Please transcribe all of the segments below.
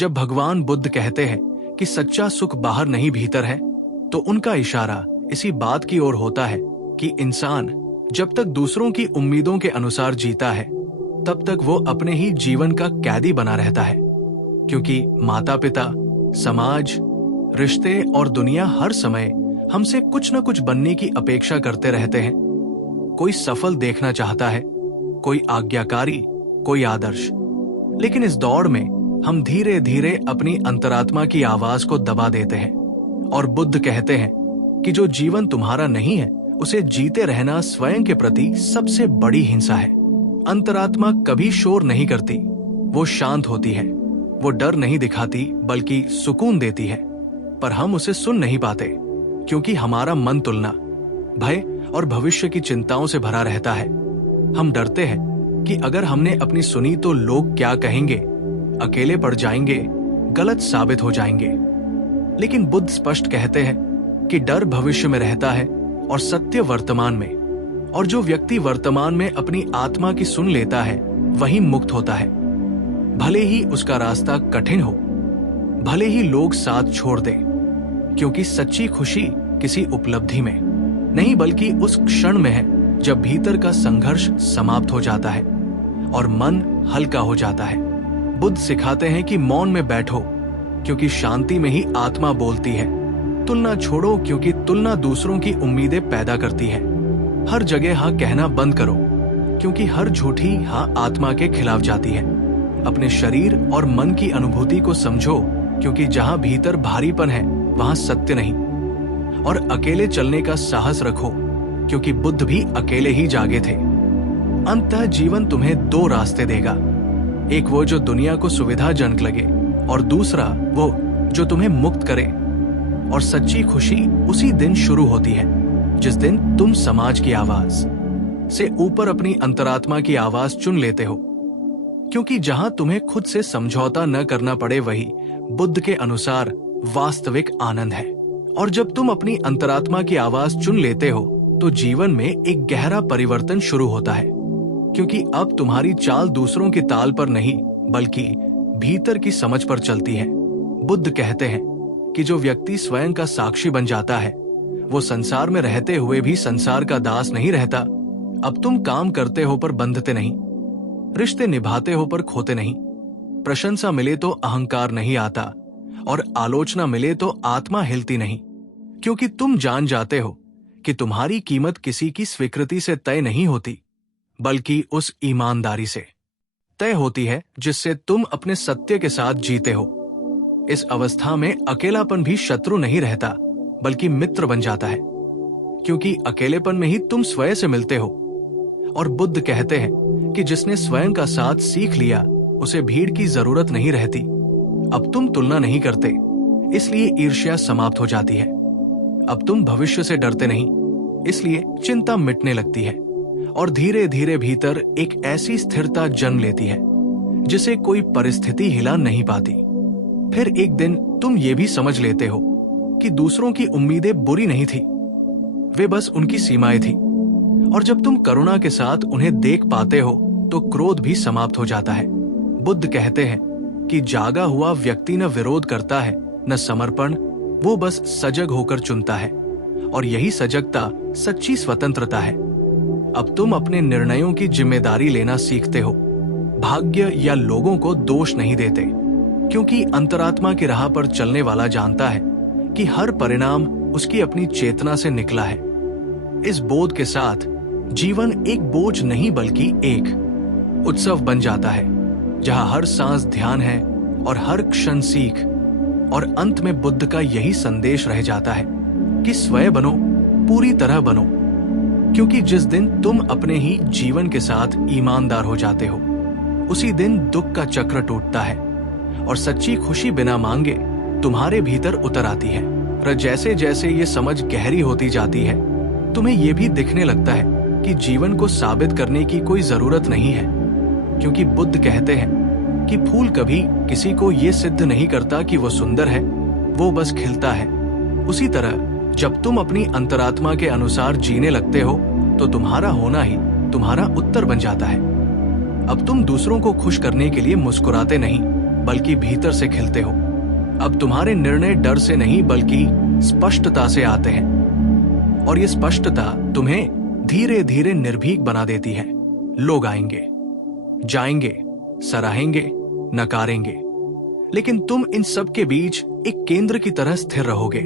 जब भगवान बुद्ध कहते हैं कि सच्चा सुख बाहर नहीं भीतर है, तो उनका इशारा इसी बात की ओर होता है कि इंसान जब तक दूसरों की उम्मीदों के अनुसार जीता है, तब तक वो अपने ही जीवन का कैदी बना रहता है। क्योंकि माता पिता, समाज, रिश्ते और दुनिया हर समय हमसे कुछ न कुछ बनने की अपेक्षा करते रहते हैं। कोई सफल देखना चाहता है, कोई आज्ञाकारी, कोई आदर्श। लेकिन इस दौड़ में हम धीरे धीरे अपनी अंतरात्मा की आवाज को दबा देते हैं और बुद्ध कहते हैं कि जो जीवन तुम्हारा नहीं है, उसे जीते रहना स्वयं के प्रति सबसे बड़ी हिंसा है। अंतरात्मा कभी शोर नहीं करती, वो शांत होती है। वो डर नहीं दिखाती बल्कि सुकून देती है, पर हम उसे सुन नहीं पाते क्योंकि हमारा मन तुलना, भय और भविष्य की चिंताओं से भरा रहता है। हम डरते हैं कि अगर हमने अपनी सुनी तो लोग क्या कहेंगे, अकेले पड़ जाएंगे, गलत साबित हो जाएंगे। लेकिन बुद्ध स्पष्ट कहते हैं कि डर भविष्य में रहता है और सत्य वर्तमान में, और जो व्यक्ति वर्तमान में अपनी आत्मा की सुन लेता है वही मुक्त होता है। भले ही उसका रास्ता कठिन हो, भले ही लोग साथ छोड़ दें, क्योंकि सच्ची खुशी किसी उपलब्धि में नहीं बल्कि उस क्षण में है जब भीतर का संघर्ष समाप्त हो जाता है और मन हल्का हो जाता है। बुद्ध सिखाते हैं कि मौन में बैठो, क्योंकि शांति में ही आत्मा बोलती है। तुलना छोड़ो, क्योंकि तुलना दूसरों की उम्मीदें पैदा करती है। हर जगह हाँ कहना बंद करो, क्योंकि हर झूठी हाँ आत्मा के खिलाफ जाती है। अपने शरीर और मन की अनुभूति को समझो, क्योंकि जहां भीतर भारीपन है वहां सत्य नहीं। और अकेले चलने का साहस रखो, क्योंकि बुद्ध भी अकेले ही जागे थे। अंततः जीवन तुम्हें दो रास्ते देगा, एक वो जो दुनिया को सुविधाजनक लगे और दूसरा वो जो तुम्हें मुक्त करे। और सच्ची खुशी उसी दिन शुरू होती है जिस दिन तुम समाज की आवाज से ऊपर अपनी अंतरात्मा की आवाज चुन लेते हो। क्योंकि जहां तुम्हें खुद से समझौता न करना पड़े वही बुद्ध के अनुसार वास्तविक आनंद है। और जब तुम अपनी अंतरात्मा की आवाज चुन लेते हो तो जीवन में एक गहरा परिवर्तन शुरू होता है, क्योंकि अब तुम्हारी चाल दूसरों की ताल पर नहीं बल्कि भीतर की समझ पर चलती है। बुद्ध कहते हैं कि जो व्यक्ति स्वयं का साक्षी बन जाता है वो संसार में रहते हुए भी संसार का दास नहीं रहता। अब तुम काम करते हो पर बंधते नहीं, रिश्ते निभाते हो पर खोते नहीं, प्रशंसा मिले तो अहंकार नहीं आता और आलोचना मिले तो आत्मा हिलती नहीं। क्योंकि तुम जान जाते हो कि तुम्हारी कीमत किसी की स्वीकृति से तय नहीं होती बल्कि उस ईमानदारी से तय होती है जिससे तुम अपने सत्य के साथ जीते हो। इस अवस्था में अकेलापन भी शत्रु नहीं रहता बल्कि मित्र बन जाता है, क्योंकि अकेलेपन में ही तुम स्वयं से मिलते हो। और बुद्ध कहते हैं कि जिसने स्वयं का साथ सीख लिया उसे भीड़ की जरूरत नहीं रहती। अब तुम तुलना नहीं करते, इसलिए ईर्ष्या समाप्त हो जाती है। अब तुम भविष्य से डरते नहीं, इसलिए चिंता मिटने लगती है। और धीरे धीरे भीतर एक ऐसी स्थिरता जन्म लेती है जिसे कोई परिस्थिति हिला नहीं पाती। फिर एक दिन तुम ये भी समझ लेते हो कि दूसरों की उम्मीदें बुरी नहीं थी, वे बस उनकी सीमाएं थी। और जब तुम करुणा के साथ उन्हें देख पाते हो तो क्रोध भी समाप्त हो जाता है। बुद्ध कहते हैं कि जागा हुआ व्यक्ति न विरोध करता है न समर्पण, वो बस सजग होकर चुनता है। और यही सजगता सच्ची स्वतंत्रता है। अब तुम अपने निर्णयों की जिम्मेदारी लेना सीखते हो, भाग्य या लोगों को दोष नहीं देते, क्योंकि अंतरात्मा की राह पर चलने वाला जानता है कि हर परिणाम उसकी अपनी चेतना से निकला है। इस बोध के साथ जीवन एक बोझ नहीं बल्कि एक उत्सव बन जाता है, जहां हर सांस ध्यान है और हर क्षण सीख। और अंत में बुद्ध का यही संदेश रह जाता है कि स्वयं बनो, पूरी तरह बनो, क्योंकि जिस दिन तुम अपने ही जीवन के साथ ईमानदार हो जाते हो उसी दिन दुख का चक्र टूटता है और सच्ची खुशी बिना मांगे तुम्हारे भीतर उतर आती है। और जैसे जैसे ये समझ गहरी होती जाती है तुम्हें ये भी दिखने लगता है कि जीवन को साबित करने की कोई जरूरत नहीं है, क्योंकि बुद्ध कहते हैं कि फूल कभी किसी को ये सिद्ध नहीं करता कि वो सुंदर है, वो बस खिलता है। उसी तरह जब तुम अपनी अंतरात्मा के अनुसार जीने लगते हो तो तुम्हारा होना ही तुम्हारा उत्तर बन जाता है। अब तुम दूसरों को खुश करने के लिए मुस्कुराते नहीं बल्कि भीतर से खिलते हो। अब तुम्हारे निर्णय डर से नहीं बल्कि स्पष्टता से आते हैं, और ये स्पष्टता तुम्हें धीरे धीरे निर्भीक बना देती है। लोग आएंगे, जाएंगे, सराहेंगे, नकारेंगे, लेकिन तुम इन सब के बीच एक केंद्र की तरह स्थिर रहोगे।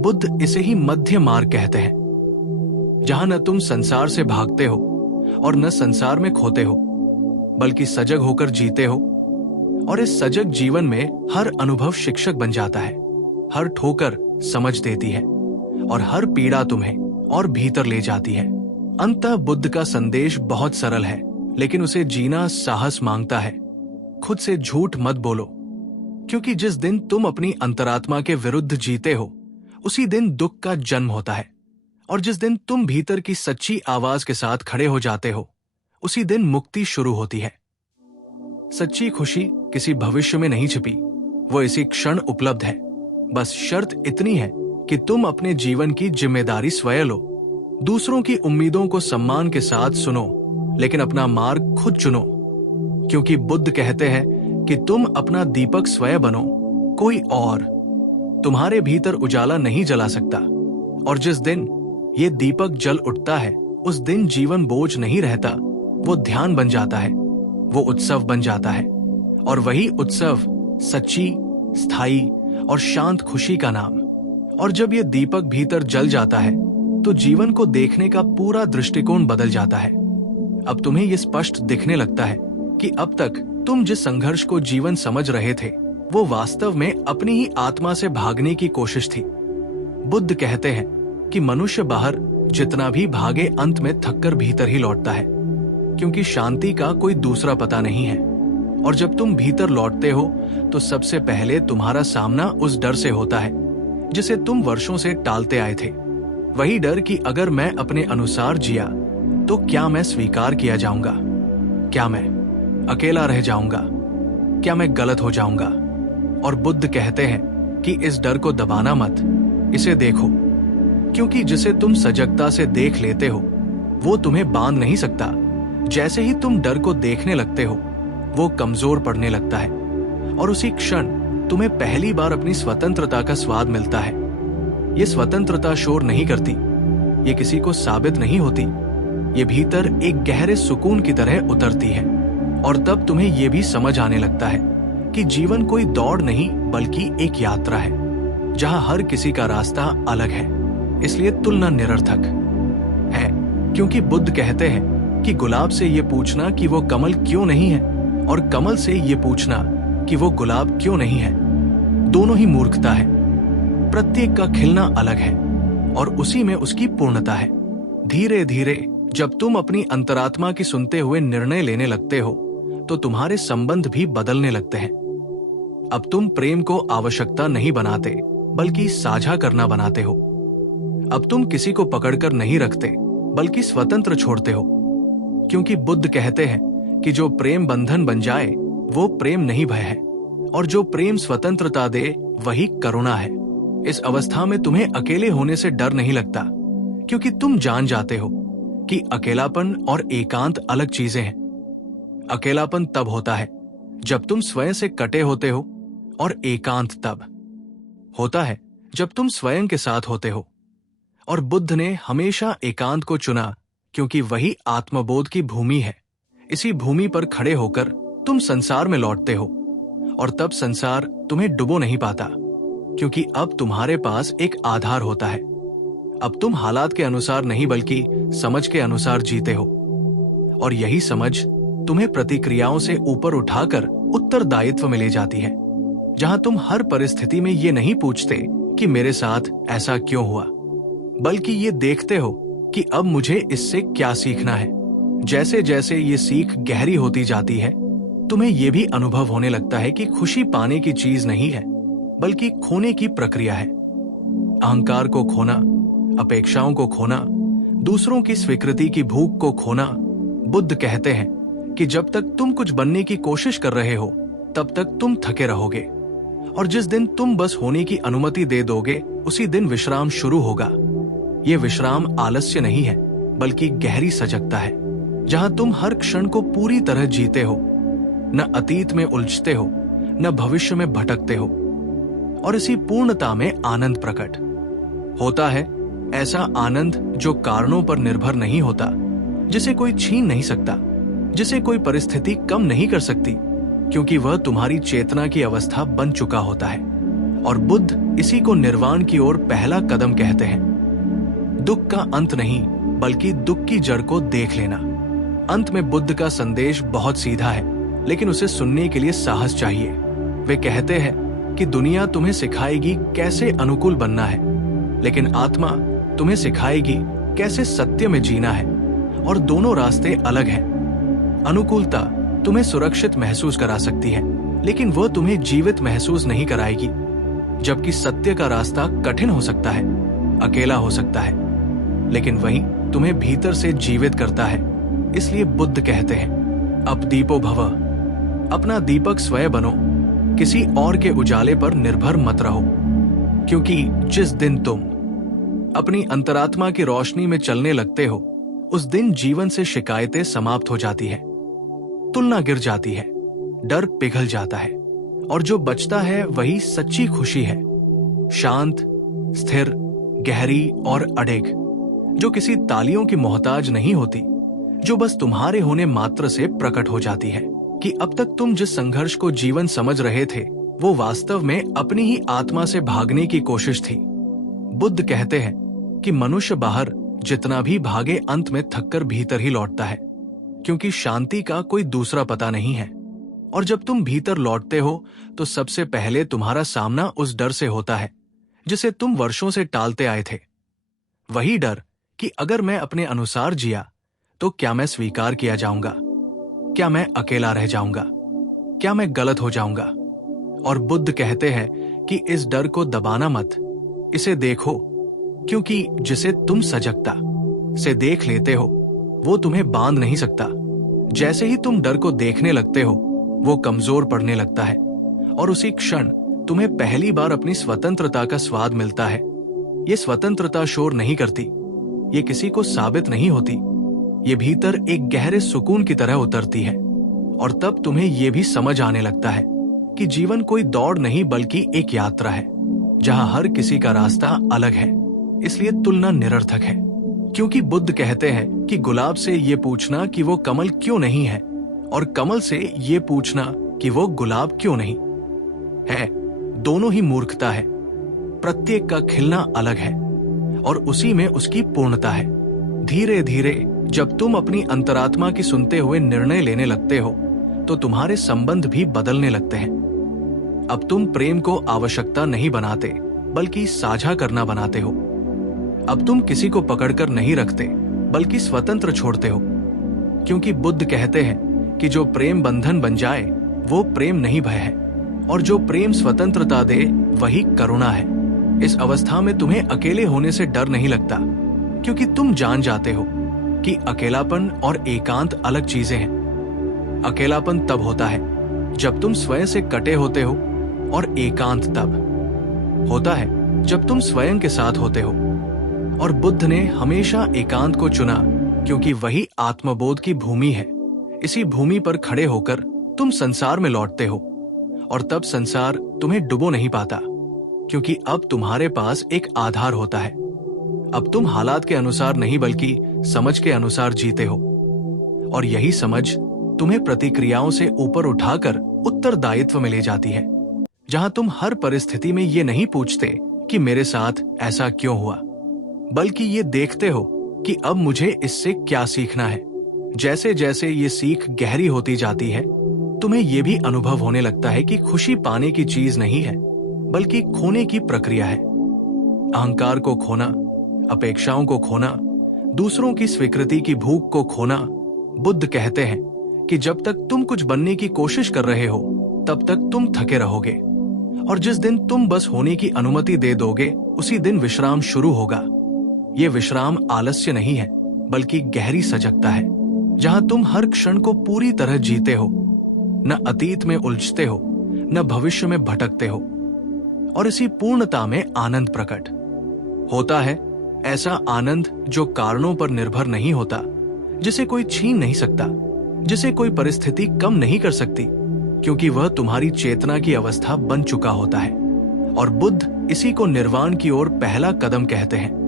बुद्ध इसे ही मध्य मार्ग कहते हैं, जहां न तुम संसार से भागते हो और न संसार में खोते हो, बल्कि सजग होकर जीते हो। और इस सजग जीवन में हर अनुभव शिक्षक बन जाता है, हर ठोकर समझ देती है, और हर पीड़ा तुम्हें और भीतर ले जाती है। अंततः बुद्ध का संदेश बहुत सरल है, लेकिन उसे जीना साहस मांगता है। खुद से झूठ मत बोलो, क्योंकि जिस दिन तुम अपनी अंतरात्मा के विरुद्ध जीते हो, उसी दिन दुख का जन्म होता है। और जिस दिन तुम भीतर की सच्ची आवाज के साथ खड़े हो जाते हो, उसी दिन मुक्ति शुरू होती है। सच्ची खुशी किसी भविष्य में नहीं छिपी, वो इसी क्षण उपलब्ध है। बस शर्त इतनी है कि तुम अपने जीवन की जिम्मेदारी स्वयं लो। दूसरों की उम्मीदों को सम्मान के साथ सुनो, लेकिन अपना मार्ग खुद चुनो, क्योंकि बुद्ध कहते हैं कि तुम अपना दीपक स्वयं बनो, कोई और तुम्हारे भीतर उजाला नहीं जला सकता। और जिस दिन ये दीपक जल उठता है, उस दिन जीवन बोझ नहीं रहता, वो ध्यान बन जाता है, वो उत्सव बन जाता है। और वही उत्सव सच्ची, स्थायी और शांत खुशी का नाम। और जब ये दीपक भीतर जल जाता है, तो जीवन को देखने का पूरा दृष्टिकोण बदल जाता है। अब तुम्हें ये स्पष्ट दिखने लगता है कि अब तक तुम जिस संघर्ष को जीवन समझ रहे थे, वो वास्तव में अपनी ही आत्मा से भागने की कोशिश थी। बुद्ध कहते हैं कि मनुष्य बाहर जितना भी भागे, अंत में थककर भीतर ही लौटता है, क्योंकि शांति का कोई दूसरा पता नहीं है। और जब तुम भीतर लौटते हो, तो सबसे पहले तुम्हारा सामना उस डर से होता है जिसे तुम वर्षों से टालते आए थे। वही डर कि अगर मैं अपने अनुसार जिया तो क्या मैं स्वीकार किया जाऊंगा, क्या मैं अकेला रह जाऊंगा, क्या मैं गलत हो जाऊंगा। और बुद्ध कहते हैं कि इस डर को दबाना मत, इसे देखो, क्योंकि जिसे तुम सजगता से देख लेते हो, वो तुम्हें बांध नहीं सकता। जैसे ही तुम डर को देखने लगते हो, वो कमजोर पड़ने लगता है, और उसी क्षण तुम्हें पहली बार अपनी स्वतंत्रता का स्वाद मिलता है। ये स्वतंत्रता शोर नहीं करती, ये किसी को साबित नहीं होती, ये भीतर एक गहरे सुकून की तरह उतरती है। और तब तुम्हें ये भी समझ आने लगता है कि जीवन कोई दौड़ नहीं बल्कि एक यात्रा है, जहां हर किसी का रास्ता अलग है। इसलिए तुलना निरर्थक है, क्योंकि बुद्ध कहते हैं कि गुलाब से ये पूछना कि वो कमल क्यों नहीं है, और कमल से ये पूछना कि वो गुलाब क्यों नहीं है, दोनों ही मूर्खता है। प्रत्येक का खिलना अलग है, और उसी में उसकी पूर्णता है। धीरे धीरे जब तुम अपनी अंतरात्मा की सुनते हुए निर्णय लेने लगते हो, तो तुम्हारे संबंध भी बदलने लगते हैं। अब तुम प्रेम को आवश्यकता नहीं बनाते, बल्कि साझा करना बनाते हो। अब तुम किसी को पकड़कर नहीं रखते, बल्कि स्वतंत्र छोड़ते हो, क्योंकि बुद्ध कहते हैं कि जो प्रेम बंधन बन जाए, वो प्रेम नहीं भय है, और जो प्रेम स्वतंत्रता दे, वही करुणा है। इस अवस्था में तुम्हें अकेले होने से डर नहीं लगता, क्योंकि तुम जान जाते हो कि अकेलापन और एकांत अलग चीजें हैं। अकेलापन तब होता है जब तुम स्वयं से कटे होते हो, और एकांत तब होता है जब तुम स्वयं के साथ होते हो। और बुद्ध ने हमेशा एकांत को चुना, क्योंकि वही आत्मबोध की भूमि है। इसी भूमि पर खड़े होकर तुम संसार में लौटते हो, और तब संसार तुम्हें डुबो नहीं पाता, क्योंकि अब तुम्हारे पास एक आधार होता है। अब तुम हालात के अनुसार नहीं बल्कि समझ के अनुसार जीते हो, और यही समझ तुम्हें प्रतिक्रियाओं से ऊपर उठाकर उत्तरदायित्व में ले जाती है, जहां तुम हर परिस्थिति में ये नहीं पूछते कि मेरे साथ ऐसा क्यों हुआ, बल्कि ये देखते हो कि अब मुझे इससे क्या सीखना है। जैसे जैसे ये सीख गहरी होती जाती है, तुम्हें ये भी अनुभव होने लगता है कि खुशी पाने की चीज नहीं है, बल्कि खोने की प्रक्रिया है। अहंकार को खोना, अपेक्षाओं को खोना, दूसरों की स्वीकृति की भूख को खोना। बुद्ध कहते हैं कि जब तक तुम कुछ बनने की कोशिश कर रहे हो, तब तक तुम थके रहोगे, और जिस दिन तुम बस होने की अनुमति दे दोगे, उसी दिन विश्राम शुरू होगा। ये विश्राम आलस्य नहीं है, बल्कि गहरी सजगता है, जहां तुम हर क्षण को पूरी तरह जीते हो, न अतीत में उलझते हो, न भविष्य में भटकते हो, और इसी पूर्णता में आनंद प्रकट होता है। ऐसा आनंद जो कारणों पर निर्भर नहीं होता, जिसे कोई छीन नहीं सकता, जिसे कोई परिस्थिति कम नहीं कर सकती, क्योंकि वह तुम्हारी चेतना की अवस्था बन चुका होता है। और बुद्ध इसी को निर्वाण की ओर पहला कदम कहते हैं। दुख का अंत नहीं, बल्कि दुख की जड़ को देख लेना। अंत में बुद्ध का संदेश बहुत सीधा है, लेकिन उसे सुनने के लिए साहस चाहिए। वे कहते हैं कि दुनिया तुम्हें सिखाएगी कैसे अनुकूल बनना है, लेकिन आत्मा तुम्हें सिखाएगी कैसे सत्य में जीना है, और दोनों रास्ते अलग हैं। अनुकूलता तुम्हें सुरक्षित महसूस करा सकती है, लेकिन वह तुम्हें जीवित महसूस नहीं कराएगी, जबकि सत्य का रास्ता कठिन हो सकता है, अकेला हो सकता है, लेकिन वही तुम्हें भीतर से जीवित करता है। इसलिए बुद्ध कहते हैं, अब दीपो भव, अपना दीपक स्वयं बनो, किसी और के उजाले पर निर्भर मत रहो, क्योंकि जिस दिन तुम अपनी अंतरात्मा की रोशनी में चलने लगते हो, उस दिन जीवन से शिकायतें समाप्त हो जाती है, तुलना गिर जाती है, डर पिघल जाता है, और जो बचता है वही सच्ची खुशी है, शांत, स्थिर, गहरी और अडिग, जो किसी तालियों की मोहताज नहीं होती, जो बस तुम्हारे होने मात्र से प्रकट हो जाती है कि अब तक तुम जिस संघर्ष को जीवन समझ रहे थे, वो वास्तव में अपनी ही आत्मा से भागने की कोशिश थी। बुद्ध कहते हैं कि मनुष्य बाहर जितना भी भागे, अंत में थककर भीतर ही लौटता है, क्योंकि शांति का कोई दूसरा पता नहीं है। और जब तुम भीतर लौटते हो, तो सबसे पहले तुम्हारा सामना उस डर से होता है जिसे तुम वर्षों से टालते आए थे। वही डर कि अगर मैं अपने अनुसार जिया तो क्या मैं स्वीकार किया जाऊंगा, क्या मैं अकेला रह जाऊंगा, क्या मैं गलत हो जाऊंगा। और बुद्ध कहते हैं कि इस डर को दबाना मत, इसे देखो, क्योंकि जिसे तुम सजगता से देख लेते हो, वो तुम्हें बांध नहीं सकता। जैसे ही तुम डर को देखने लगते हो, वो कमजोर पड़ने लगता है, और उसी क्षण तुम्हें पहली बार अपनी स्वतंत्रता का स्वाद मिलता है। ये स्वतंत्रता शोर नहीं करती, ये किसी को साबित नहीं होती, ये भीतर एक गहरे सुकून की तरह उतरती है। और तब तुम्हें ये भी समझ आने लगता है कि जीवन कोई दौड़ नहीं, बल्कि एक यात्रा है, जहां हर किसी का रास्ता अलग है। इसलिए तुलना निरर्थक है, क्योंकि बुद्ध कहते हैं कि गुलाब से ये पूछना कि वो कमल क्यों नहीं है, और कमल से ये पूछना कि वो गुलाब क्यों नहीं है, दोनों ही मूर्खता है। प्रत्येक का खिलना अलग है, और उसी में उसकी पूर्णता है। धीरे धीरे जब तुम अपनी अंतरात्मा की सुनते हुए निर्णय लेने लगते हो, तो तुम्हारे संबंध भी बदलने लगते हैं। अब तुम प्रेम को आवश्यकता नहीं बनाते, बल्कि साझा करना बनाते हो। अब तुम किसी को पकड़कर नहीं रखते, बल्कि स्वतंत्र छोड़ते हो, क्योंकि बुद्ध कहते हैं कि जो प्रेम बंधन बन जाए, वो प्रेम नहीं भय है, और जो प्रेम स्वतंत्रता दे, वही करुणा है। इस अवस्था में तुम्हें अकेले होने से डर नहीं लगता, क्योंकि तुम जान जाते हो कि अकेलापन और एकांत अलग चीजें हैं। अकेलापन तब होता है जब तुम स्वयं से कटे होते हो, और एकांत तब होता है जब तुम स्वयं के साथ होते हो। और बुद्ध ने हमेशा एकांत को चुना, क्योंकि वही आत्मबोध की भूमि है। इसी भूमि पर खड़े होकर तुम संसार में लौटते हो, और तब संसार तुम्हें डुबो नहीं पाता, क्योंकि अब तुम्हारे पास एक आधार होता है। अब तुम हालात के अनुसार नहीं, बल्कि समझ के अनुसार जीते हो, और यही समझ तुम्हें प्रतिक्रियाओं से ऊपर उठाकर उत्तरदायित्व में ले जाती है, जहां तुम हर परिस्थिति में ये नहीं पूछते कि मेरे साथ ऐसा क्यों हुआ, बल्कि ये देखते हो कि अब मुझे इससे क्या सीखना है। जैसे जैसे ये सीख गहरी होती जाती है, तुम्हें ये भी अनुभव होने लगता है कि खुशी पाने की चीज नहीं है, बल्कि खोने की प्रक्रिया है। अहंकार को खोना, अपेक्षाओं को खोना, दूसरों की स्वीकृति की भूख को खोना। बुद्ध कहते हैं कि जब तक तुम कुछ बनने की कोशिश कर रहे हो, तब तक तुम थके रहोगे, और जिस दिन तुम बस होने की अनुमति दे दोगे, उसी दिन विश्राम शुरू होगा। ये विश्राम आलस्य नहीं है, बल्कि गहरी सजगता है, जहां तुम हर क्षण को पूरी तरह जीते हो, न अतीत में उलझते हो, न भविष्य में भटकते हो, और इसी पूर्णता में आनंद प्रकट होता है। ऐसा आनंद जो कारणों पर निर्भर नहीं होता, जिसे कोई छीन नहीं सकता, जिसे कोई परिस्थिति कम नहीं कर सकती, क्योंकि वह तुम्हारी चेतना की अवस्था बन चुका होता है। और बुद्ध इसी को निर्वाण की ओर पहला कदम कहते हैं।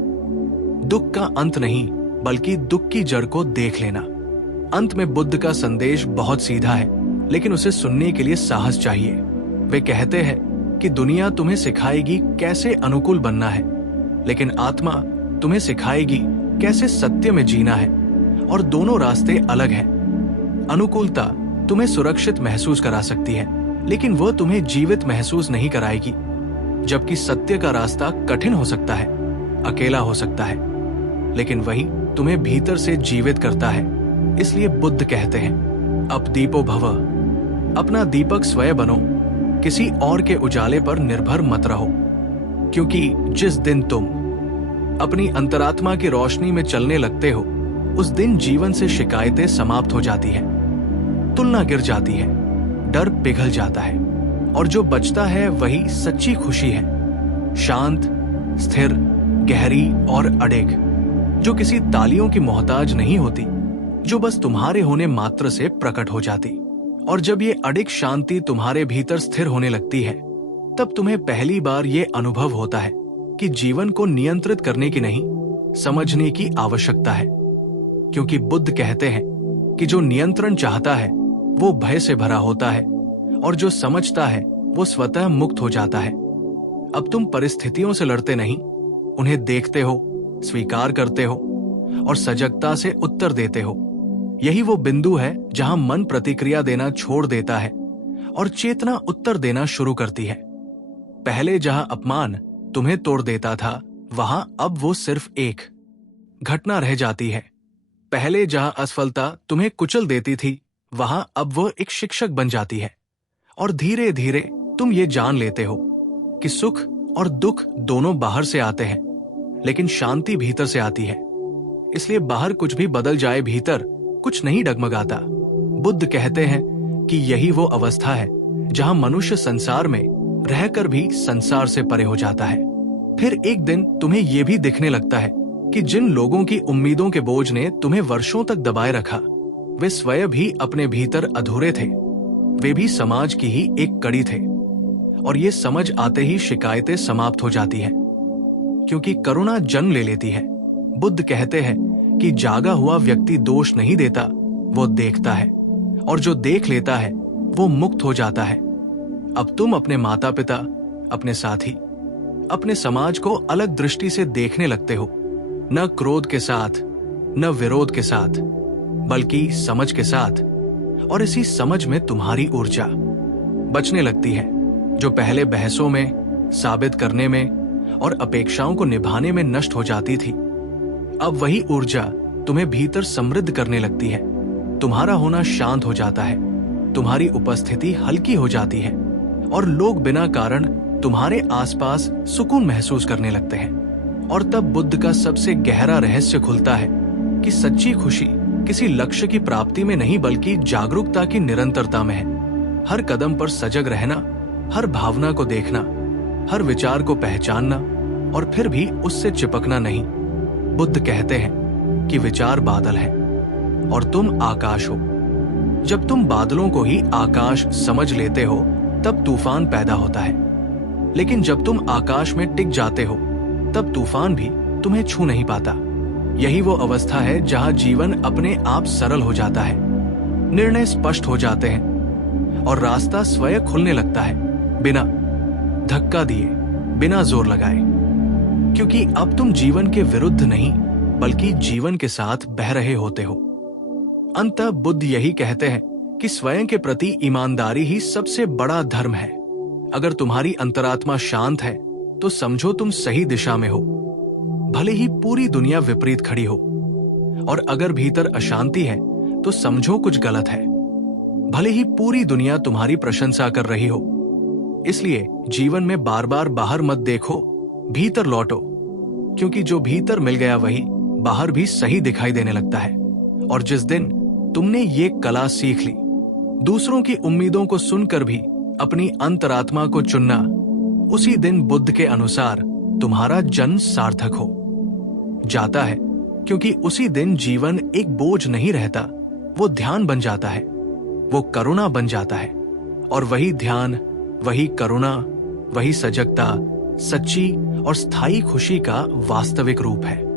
दुख का अंत नहीं, बल्कि दुख की जड़ को देख लेना। अंत में बुद्ध का संदेश बहुत सीधा है, लेकिन उसे सुनने के लिए साहस चाहिए। वे कहते हैं कि दुनिया तुम्हें सिखाएगी कैसे अनुकूल बनना है, लेकिन आत्मा तुम्हें सिखाएगी कैसे सत्य में जीना है। और दोनों रास्ते अलग हैं। अनुकूलता तुम्हें सुरक्षित महसूस करा सकती है, लेकिन वह तुम्हें जीवित महसूस नहीं कराएगी। जबकि सत्य का रास्ता कठिन हो सकता है, अकेला हो सकता है, लेकिन वही तुम्हें भीतर से जीवित करता है। इसलिए बुद्ध कहते हैं, अब दीपो भव, अपना दीपक स्वयं बनो, किसी और के उजाले पर निर्भर मत रहो। क्योंकि जिस दिन तुम अपनी अंतरात्मा की रोशनी में चलने लगते हो, उस दिन जीवन से शिकायतें समाप्त हो जाती हैं, तुलना गिर जाती है, डर पिघल जाता है, और जो बचता है वही सच्ची खुशी है। शांत, स्थिर, गहरी और अडिग, जो किसी तालियों की मोहताज नहीं होती, जो बस तुम्हारे होने मात्र से प्रकट हो जाती। और जब ये अडिग शांति तुम्हारे भीतर स्थिर होने लगती है, तब तुम्हें पहली बार ये अनुभव होता है कि जीवन को नियंत्रित करने की नहीं, समझने की आवश्यकता है। क्योंकि बुद्ध कहते हैं कि जो नियंत्रण चाहता है वो भय से भरा होता है, और जो समझता है वो स्वतः मुक्त हो जाता है। अब तुम परिस्थितियों से लड़ते नहीं, उन्हें देखते हो, स्वीकार करते हो और सजगता से उत्तर देते हो। यही वो बिंदु है जहां मन प्रतिक्रिया देना छोड़ देता है और चेतना उत्तर देना शुरू करती है। पहले जहां अपमान तुम्हें तोड़ देता था, वहां अब वो सिर्फ एक घटना रह जाती है। पहले जहां असफलता तुम्हें कुचल देती थी, वहां अब वो एक शिक्षक बन जाती है। और धीरे धीरे तुम ये जान लेते हो कि सुख और दुख दोनों बाहर से आते हैं, लेकिन शांति भीतर से आती है। इसलिए बाहर कुछ भी बदल जाए, भीतर कुछ नहीं डगमगाता। बुद्ध कहते हैं कि यही वो अवस्था है जहां मनुष्य संसार में रहकर भी संसार से परे हो जाता है। फिर एक दिन तुम्हें यह भी दिखने लगता है कि जिन लोगों की उम्मीदों के बोझ ने तुम्हें वर्षों तक दबाए रखा, वे स्वयं भी अपने भीतर अधूरे थे। वे भी समाज की ही एक कड़ी थे। और ये समझ आते ही शिकायतें समाप्त हो जाती हैं, क्योंकि करुणा जन्म ले लेती है। बुद्ध कहते हैं कि जागा हुआ व्यक्ति दोष नहीं देता, वो देखता है, और जो देख लेता है वो मुक्त हो जाता है। अब तुम अपने माता पिता, अपने साथी, अपने समाज को अलग दृष्टि से देखने लगते हो, न क्रोध के साथ, न विरोध के साथ, बल्कि समझ के साथ। और इसी समझ में तुम्हारी ऊर्जा बचने लगती है, जो पहले बहसों में, साबित करने में और अपेक्षाओं को निभाने में नष्ट हो जाती थी। अब वही ऊर्जा तुम्हें भीतर समृद्ध करने लगती है। तुम्हारा होना शांत हो जाता है, तुम्हारी उपस्थिति हल्की हो जाती है, और लोग बिना कारण तुम्हारे आसपास सुकून महसूस करने लगते हैं। और तब बुद्ध का सबसे गहरा रहस्य खुलता है कि सच्ची खुशी किसी लक्ष्य की प्राप्ति में नहीं, बल्कि जागरूकता की निरंतरता में है। हर कदम पर सजग रहना, हर भावना को देखना, हर विचार को पहचानना, और फिर भी उससे चिपकना नहीं। बुद्ध कहते हैं कि विचार बादल है और तुम आकाश हो। जब तुम बादलों को ही आकाश समझ लेते हो, तब तूफान पैदा होता है। लेकिन जब तुम आकाश में टिक जाते हो, तब तूफान भी तुम्हें छू नहीं पाता। यही वो अवस्था है जहां जीवन अपने आप सरल हो जाता है, निर्णय स्पष्ट हो जाते हैं और रास्ता स्वयं खुलने लगता है, बिना धक्का दिए, बिना जोर लगाए। क्योंकि अब तुम जीवन के विरुद्ध नहीं, बल्कि जीवन के साथ बह रहे होते हो। अंततः बुद्ध यही कहते हैं कि स्वयं के प्रति ईमानदारी ही सबसे बड़ा धर्म है। अगर तुम्हारी अंतरात्मा शांत है, तो समझो तुम सही दिशा में हो, भले ही पूरी दुनिया विपरीत खड़ी हो। और अगर भीतर अशांति है, तो समझो कुछ गलत है, भले ही पूरी दुनिया तुम्हारी प्रशंसा कर रही हो। इसलिए जीवन में बार बार बाहर मत देखो, भीतर लौटो, क्योंकि जो भीतर मिल गया वही बाहर भी सही दिखाई देने लगता है। और जिस दिन तुमने ये कला सीख ली, दूसरों की उम्मीदों को सुनकर भी अपनी अंतरात्मा को चुनना, उसी दिन बुद्ध के अनुसार तुम्हारा जन्म सार्थक हो जाता है। क्योंकि उसी दिन जीवन एक बोझ नहीं रहता, वो ध्यान बन जाता है, वो करुणा बन जाता है, और वही ध्यान, वही करुणा, वही सजगता सच्ची और स्थायी खुशी का वास्तविक रूप है।